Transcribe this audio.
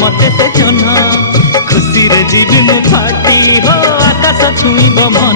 मते से जन्ह खुशी रे जीवन फाटी हो आकाश छुईब मन।